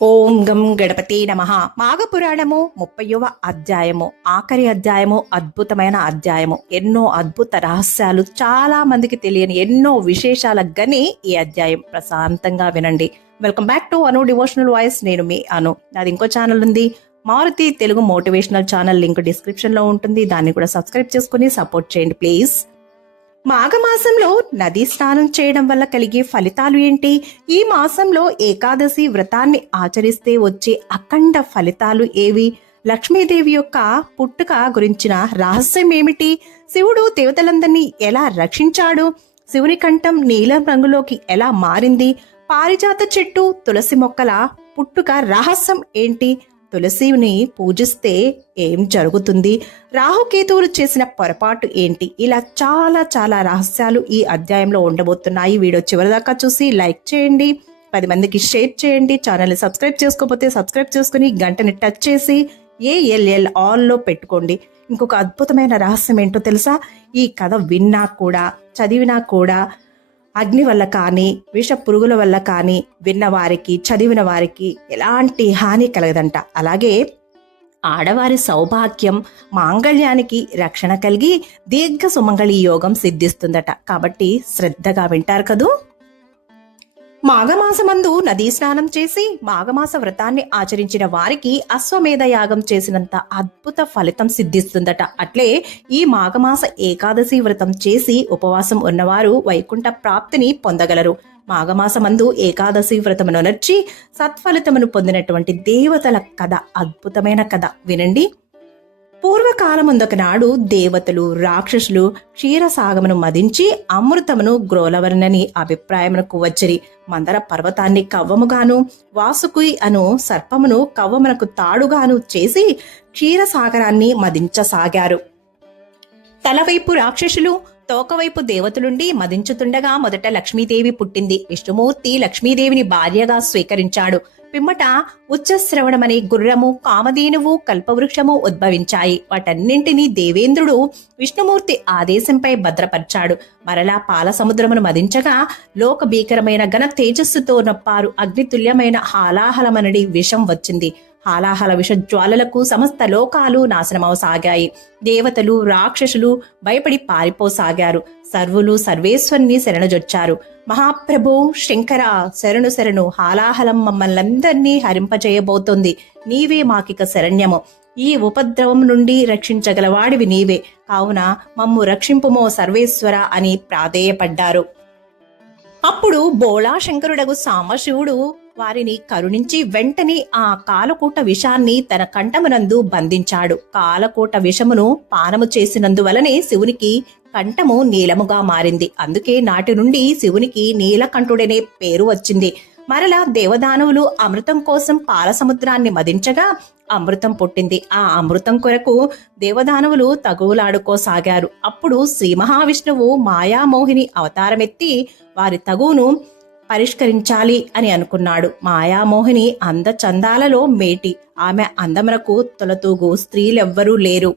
ఓం గం గణపతి నమః. మాఘపురాణము 30వ అధ్యాయము, ఆఖరి అధ్యాయము, అద్భుతమైన అధ్యాయము. ఎన్నో అద్భుత రహస్యాలు, చాలా మందికి తెలియని ఎన్నో విశేషాల గని ఈ అధ్యాయం. ప్రశాంతంగా వినండి. Welcome back to Anu devotional voice. నేను మీ అను. నాది ఇంకో ఛానల్ ఉంది, Maruti Telugu motivational channel. Link description లో ఉంటుంది, దాన్ని కూడా సబ్స్క్రైబ్ చేసుకుని సపోర్ట్ చేయండి ప్లీజ్. మాఘమాసంలో నదీ స్నానం చేయడం వల్ల కలిగే ఫలితాలు ఏంటి? ఈ మాసంలో ఏకాదశి వ్రతాన్ని ఆచరిస్తే వచ్చే అఖండ ఫలితాలు ఏవి? లక్ష్మీదేవి యొక్క పుట్టుక గురించిన రహస్యం ఏమిటి? శివుడు దేవతలందరినీ ఎలా రక్షించాడు? శివుని కంఠం నీలం రంగులోకి ఎలా మారింది? పారిజాత చెట్టు, తులసి మొక్కల పుట్టుక రహస్యం ఏంటి? తులసిని పూజిస్తే ఏం జరుగుతుంది? రాహుకేతువులు చేసిన పొరపాటు ఏంటి? ఇలా చాలా చాలా రహస్యాలు ఈ అధ్యాయంలో ఉండబోతున్నాయి. వీడియో చివరిదాకా చూసి లైక్ చేయండి, 10 మందికి షేర్ చేయండి. ఛానల్ని సబ్స్క్రైబ్ చేసుకోకపోతే సబ్స్క్రైబ్ చేసుకుని గంటని టచ్ చేసి ALL ఆల్లో పెట్టుకోండి. ఇంకొక అద్భుతమైన రహస్యం ఏంటో తెలుసా? ఈ కథ విన్నా కూడా, చదివినా కూడా అగ్ని వల్ల కానీ, విష పురుగుల వల్ల కానీ విన్నవారికి, చదివిన వారికి ఎలాంటి హాని కలగదంట. అలాగే ఆడవారి సౌభాగ్యం, మాంగళ్యానికి రక్షణ కలిగి దీర్ఘ సుమంగళి యోగం సిద్ధిస్తుందట. కాబట్టి శ్రద్ధగా వింటారు కదూ. మాఘమాసమందు నదీ స్నానం చేసి మాఘమాస వ్రతాన్ని ఆచరించిన వారికి అశ్వమేధ యాగం చేసినంత అద్భుత ఫలితం సిద్ధిస్తుందట. అట్లే ఈ మాఘమాస ఏకాదశి వ్రతం చేసి ఉపవాసం ఉన్నవారు వైకుంఠ ప్రాప్తిని పొందగలరు. మాఘమాసమందు ఏకాదశి వ్రతమును నర్చి సత్ఫలితమును పొందినటువంటి దేవతల కథ, అద్భుతమైన కథ వినండి. పూర్వకాలముందొకనాడు దేవతలు, రాక్షసులు క్షీరసాగమును మదించి అమృతమును గ్రోలవరనని అభిప్రాయమునకు వచ్చిరి. మందర పర్వతాన్ని కవ్వముగాను, వాసుకి అను సర్పమును కవ్వమునకు తాడుగాను చేసి క్షీరసాగరాన్ని మదించసాగారు. తలవైపు రాక్షసులు, తోకవైపు దేవతలుండి మదించుతుండగా మొదట లక్ష్మీదేవి పుట్టింది. విష్ణుమూర్తి లక్ష్మీదేవిని భార్యగా స్వీకరించాడు. పిమ్మట ఉచ్చశ్రవణమనే గుర్రము, కామధేనువు, కల్పవృక్షము ఉద్భవించాయి. వాటన్నింటినీ దేవేంద్రుడు విష్ణుమూర్తి ఆదేశంపై భద్రపరిచాడు. మరలా పాల సముద్రమును మదించగా లోక భీకరమైన ఘన తేజస్సుతో నప్పారు అగ్నితుల్యమైన హాలాహలమనడి విషం వచ్చింది. హాలాహల విష జ్వాలలకు సమస్త లోకాలు నాశనమవసాగాయి. దేవతలు, రాక్షసులు భయపడి పారిపోసాగారు. సర్వులు సర్వేశ్వరుని శరణుజొచ్చారు. మహాప్రభు శంకర, శరణు శరణు, హాలాహలం మమ్మల్నందరినీ హరింపజేయబోతోంది. నీవే మాకిక శరణ్యము. ఈ ఉపద్రవం నుండి రక్షించగలవాడివి నీవే, కావున మమ్ము రక్షింపుమో సర్వేశ్వర అని ప్రాధేయపడ్డారు. అప్పుడు బోళా శంకరుడగు సాంబశివుడు వారిని కరుణించి వెంటనే ఆ కాలకూట విషాన్ని తన కంఠమునందు బంధించాడు. కాలకూట విషమును పానము చేసినందువలనే శివునికి కంఠము నీలముగా మారింది. అందుకే నాటి నుండి శివునికి నీలకంఠుడనే పేరు వచ్చింది. మరలా దేవదానవులు అమృతం కోసం పాల సముద్రాన్ని మదించగా అమృతం పుట్టింది. ఆ అమృతం కొరకు దేవదానవులు తగువులాడుకోసాగారు. అప్పుడు శ్రీ మహావిష్ణువు మాయామోహిని అవతారమెత్తి వారి తగువును పరిష్కరించాలి అని అనుకున్నాడు. మాయామోహిని అందచందాలలో మేటి. ఆమె అందమునకు తొలతూగు స్త్రీలెవ్వరూ లేరు.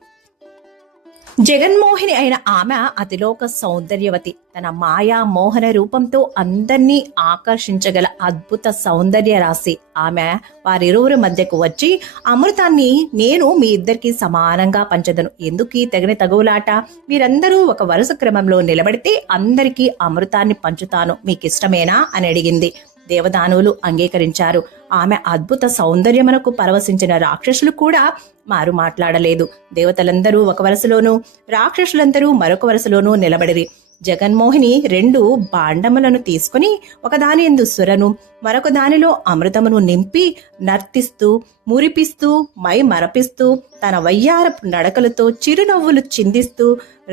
జగన్మోహిని అయిన ఆమె అతిలోక సౌందర్యవతి. తన మాయా మోహన రూపంతో అందర్నీ ఆకర్షించగల అద్భుత సౌందర్య రాశి ఆమె. వారిరువురి మధ్యకు వచ్చి అమృతాన్ని నేను మీ ఇద్దరికి సమానంగా పంచదను. ఎందుకీ తెగని తగువులాట? మీరందరూ ఒక వరుస క్రమంలో నిలబడితే అందరికీ అమృతాన్ని పంచుతాను, మీకిష్టమేనా అని అడిగింది. దేవదానువులు అంగీకరించారు. ఆమె అద్భుత సౌందర్యమునకు పరవశించిన రాక్షసులు కూడా మారు మాట్లాడలేదు. దేవతలందరూ ఒక వరుసలోనూ, రాక్షసులందరూ మరొక వరుసలోనూ నిలబడిరి. జగన్మోహిని 2 భాండములను తీసుకుని ఒకదాని యందు సురను, మరొక దానిలో అమృతమును నింపి నర్తిస్తూ, మురిపిస్తూ, మై మరపిస్తూ, తన వయ్యారపు నడకలతో చిరునవ్వులు చిందిస్తూ,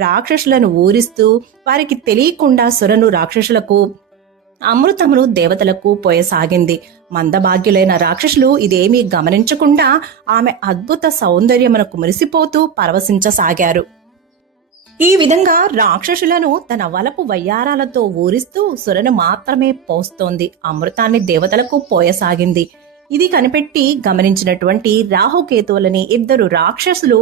రాక్షసులను ఊరిస్తూ, వారికి తెలియకుండా సురను రాక్షసులకు, అమృతమును దేవతలకు పోయసాగింది. మందభాగ్యులైన రాక్షసులు ఇదేమీ గమనించకుండా ఆమె అద్భుత సౌందర్యమునకు మురిసిపోతూ పరవశించసాగారు. ఈ విధంగా రాక్షసులను తన వలపు వయ్యారాలతో ఊరిస్తూ సురను మాత్రమే పోస్తోంది. అమృతాన్ని దేవతలకు పోయసాగింది. ఇది కనిపెట్టి గమనించినటువంటి రాహుకేతువులని 2 రాక్షసులు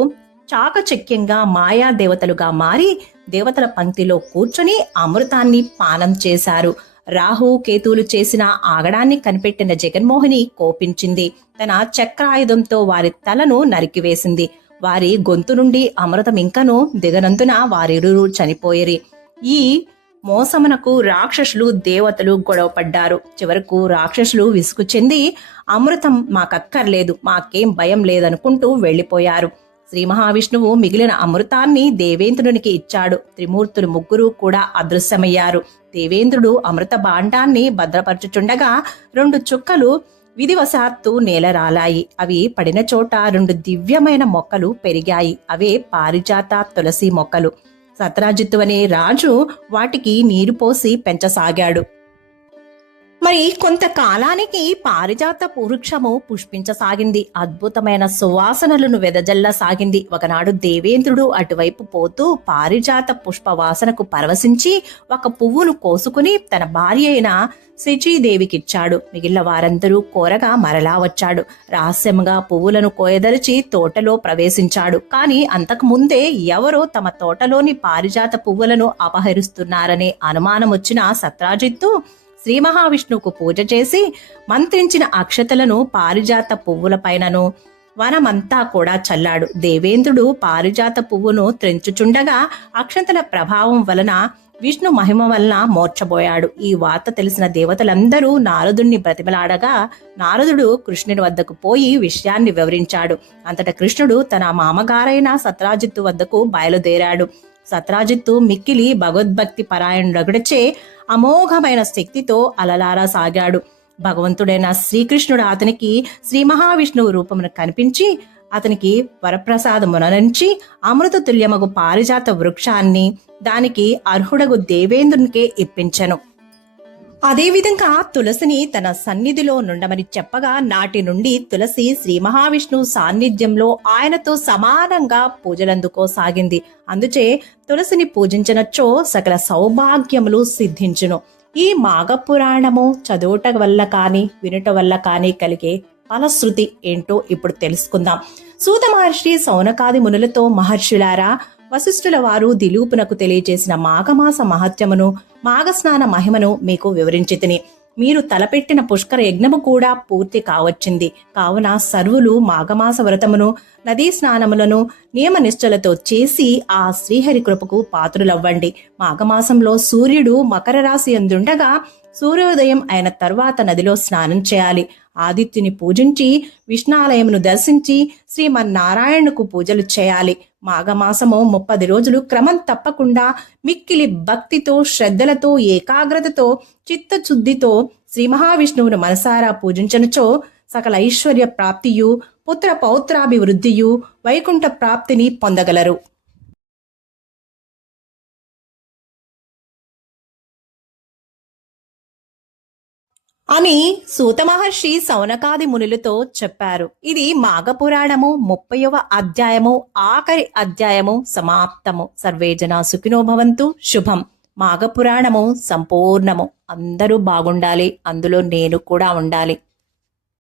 చాకచక్యంగా మాయా దేవతలుగా మారి దేవతల పంక్తిలో కూర్చొని అమృతాన్ని పానం చేశారు. రాహు కేతువులు చేసిన ఆగడాన్ని కనిపెట్టిన జగన్మోహిని కోపించింది. తన చక్రాయుధంతో వారి తలను నరికివేసింది. వారి గొంతు నుండి అమృతం ఇంకను దిగనందున వారిరువురు చనిపోయిరి. ఈ మోసమునకు రాక్షసులు దేవతలు గొడవపడ్డారు. చివరకు రాక్షసులు విసుగు చెంది అమృతం మాకక్కర్లేదు, మాకేం భయం లేదనుకుంటూ వెళ్లిపోయారు. శ్రీ మహావిష్ణువు మిగిలిన అమృతాన్ని దేవేంద్రునికి ఇచ్చాడు. త్రిమూర్తులు ముగ్గురు కూడా అదృశ్యమయ్యారు. దేవేంద్రుడు అమృత భాండాన్ని భద్రపరచుచుండగా 2 చుక్కలు విధివశాత్తు నేలరాలాయి. అవి పడిన చోట 2 దివ్యమైన మొక్కలు పెరిగాయి. అవే పారిజాత, తులసి మొక్కలు. సత్రాజిత్తు అనే రాజు వాటికి నీరు పోసి పెంచసాగాడు. మరి కొంతకాలానికి పారిజాత వృక్షము పుష్పించసాగింది. అద్భుతమైన సువాసనలను వెదజల్లసాగింది. ఒకనాడు దేవేంద్రుడు అటువైపు పోతూ పారిజాత పుష్పవాసనకు పరవశించి ఒక పువ్వును కోసుకుని తన భార్య అయిన శచీదేవికిచ్చాడు. మిగిలిన వారందరూ కోరగా మరలా వచ్చాడు. రహస్యంగా పువ్వులను కోయదలిచి తోటలో ప్రవేశించాడు. కాని అంతకుముందే ఎవరో తమ తోటలోని పారిజాత పువ్వులను అపహరిస్తున్నారనే అనుమానం వచ్చిన సత్రాజిత్తు శ్రీ మహావిష్ణువుకు పూజ చేసి మంత్రించిన అక్షతలను పారిజాత పువ్వుల పైనను వనమంతా కూడా చల్లాడు. దేవేంద్రుడు పారిజాత పువ్వును త్రెంచుచుండగా అక్షతల ప్రభావం వలన విష్ణు మహిమ వలన మోర్చబోయాడు. ఈ వార్త తెలిసిన దేవతలందరూ నారదుణ్ణి బ్రతిమలాడగా నారదుడు కృష్ణుని వద్దకు పోయి విషయాన్ని వివరించాడు. అంతటా కృష్ణుడు తన మామగారైన సత్రాజిత్తు వద్దకు బయలుదేరాడు. సత్రాజిత్తు మిక్కిలి భగవద్భక్తి పరాయణుడగుడచే అమోఘమైన శక్తితో అలలారా సాగాడు. భగవంతుడైన శ్రీకృష్ణుడు అతనికి శ్రీ మహావిష్ణువు రూపమును కనిపించి అతనికి వరప్రసాదమునరించి అమృత తుల్యమగు పారిజాత వృక్షాన్ని దానికి అర్హుడగు దేవేంద్రునికే ఇప్పించెను. అదేవిధంగా తులసిని తన సన్నిధిలో నుండమని చెప్పగా నాటి నుండి తులసి శ్రీ మహావిష్ణువు సాన్నిధ్యంలో ఆయనతో సమానంగా పూజలందుకోసాగింది. అందుచే తులసిని పూజించినచో సకల సౌభాగ్యములు సిద్ధించును. ఈ మాఘపురాణము చదువుట వల్ల కాని వినుట వల్ల కాని కలిగే ఫలశ్రుతి ఏంటో ఇప్పుడు తెలుసుకుందాం. సూత మహర్షి సౌనకాది మునులతో, మహర్షులారా, వశిష్ఠుల వారు దిలీపునకు తెలియజేసిన మాఘమాస మహత్యమును, మాఘస్నాన మహిమను మీకు వివరించితిని. మీరు తలపెట్టిన పుష్కర యజ్ఞము కూడా పూర్తి కావచ్చింది. కావున సర్వులు మాఘమాస వ్రతమును, నదీ స్నానములను నియమనిష్టలతో చేసి ఆ శ్రీహరి కృపకు పాత్రులవ్వండి. మాఘమాసంలో సూర్యుడు మకర రాశి యందుండగా సూర్యోదయం అయిన తర్వాత నదిలో స్నానం చేయాలి. ఆదిత్యుని పూజించి విష్ణాలయమును దర్శించి శ్రీమన్నారాయణుకు పూజలు చేయాలి. మాఘమాసము 30 రోజులు క్రమం తప్పకుండా మిక్కిలి భక్తితో, శ్రద్ధలతో, ఏకాగ్రతతో, చిత్తశుద్ధితో శ్రీ మహావిష్ణువును మనసారా పూజించనుచో సకల ఐశ్వర్య ప్రాప్తియు, పుత్ర పౌత్రాభివృద్ధియు, వైకుంఠ ప్రాప్తిని పొందగలరు అని సూత మహర్షి సౌనకాది మునులతో చెప్పారు. ఇది మాఘపురాణము 30వ అధ్యాయము, ఆఖరి అధ్యాయము సమాప్తము. సర్వే జనా సుఖినో భవంతు. శుభం. మాఘపురాణము సంపూర్ణము. అందరూ బాగుండాలి, అందులో నేను కూడా ఉండాలి.